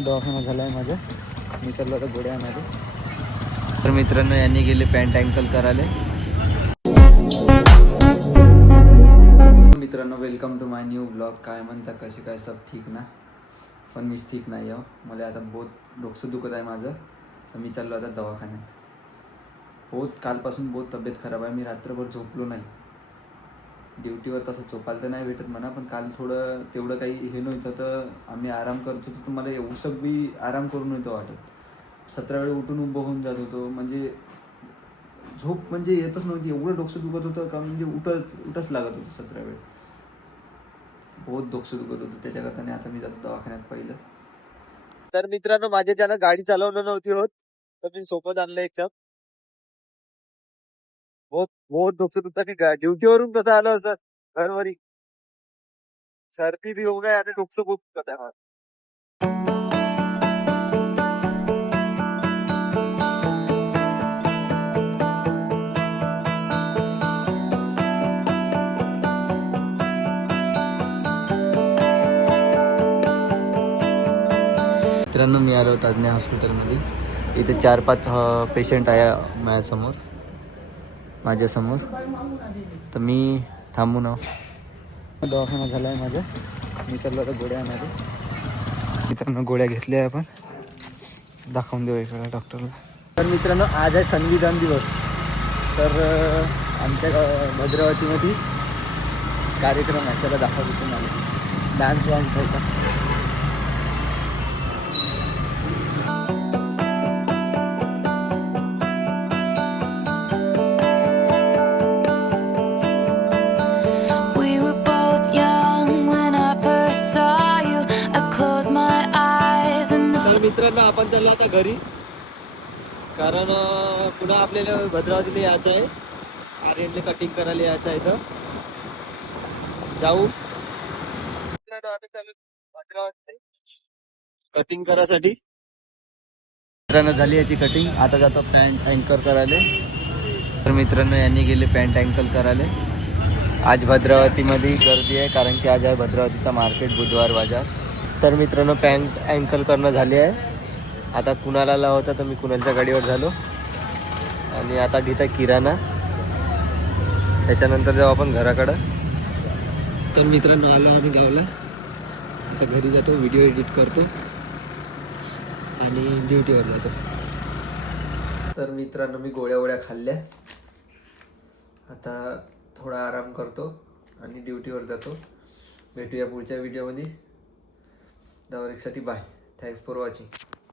दवाखाना झाला आहे माझा. मी चाललो आता गोळ्या आणायला. तर मित्रांनो यांनी गेले पॅन्ट अँकल करायला. मित्रांनो welcome to my new blog. काय म्हणता, कशी काय, सब ठीक ना? पण मीच ठीक नाही आहे. मला आता बहुत डोकं दुखत आहे माझं. तर मी चाललो आता दवाखान्यात. कालपासून बहुत तब्येत खराब आहे. मी रात्रभर झोपलो नाही. ड्युटीवर तसं झोपायला तर नाही भेटत म्हणा, पण काल थोडं तेवढं काही हे नव्हतं. तर आम्ही आराम करत होतो. तर मला एवढं बी आराम करून नव्हतं वाटत. 17 वेळ उठून उभं होऊन जात होतो. म्हणजे झोप म्हणजे येतच नव्हती. एवढं डोकं दुखत होतं का, म्हणजे उठच लागत होतं 17 वेळ. बहुत डोकं दुखत होतं. त्याच्याकरता आता मी जातो दवाखान्यात पहिलं. तर मित्रांनो माझ्याच्यानं गाडी चालवणं नव्हती होत, तर मी सोबत आणलं एकदम. बहुत बहुत डोकं दुखतं की ड्युटीवरून कसं आलं असं घरवरी सर्दी भी हो गई आणि डोकं खूप दुखत आहे. मित्रांनो मी आलो तज्ञ हॉस्पिटलमध्ये. इथे 4-5 पेशंट आहे माझ्यासमोर. तर मी थांबू ना. दवाखाना झाला आहे माझा. मी चाललो आता गोळ्या आणायला. मित्रांनो गोळ्या घेतल्या आपण. दाखवून देऊ इकडे डॉक्टरला. तर मित्रांनो आज आहे संविधान दिवस. तर आमच्या भद्रावतीमध्ये कार्यक्रम आहे. त्याला दाखवतो मला. डान्स होता. मित्रांनो आपण चाललो आता घरी, कारण पुन्हा आपल्याला भद्रावतीला यायचं आहे. आर्यनला कटिंग करायला यायचं आहे. तर जाऊ कटिंग करायसाठी. मित्रांनो झाली याची कटिंग. आता जातो पॅन्ट अँकर करायला. तर मित्रांनो यांनी गेले पॅन्ट अँकल करायला. आज भद्रावतीमध्ये गर्दी आहे, कारण की आज आहे भद्रावतीचा मार्केट, बुधवार बाजार. तर मित्रांनो पॅन्ट अँकल करणं झाली आहे. आता कुणाला लावता, तर मी कुणालच्या गाडीवर झालो. आणि आता घेत आहे किराणा. त्याच्यानंतर जाऊ आपण घराकडं. तर मित्रांनो आलो आम्ही गावला. आता घरी जातो, व्हिडिओ एडिट करतो आणि ड्युटीवर जातो. तर मित्रांनो मी गोळ्या खाल्ल्या. आता थोडा आराम करतो आणि ड्युटीवर जातो. भेटूया पुढच्या व्हिडिओमध्ये. दवारीसाठी बाय. Thanks for watching.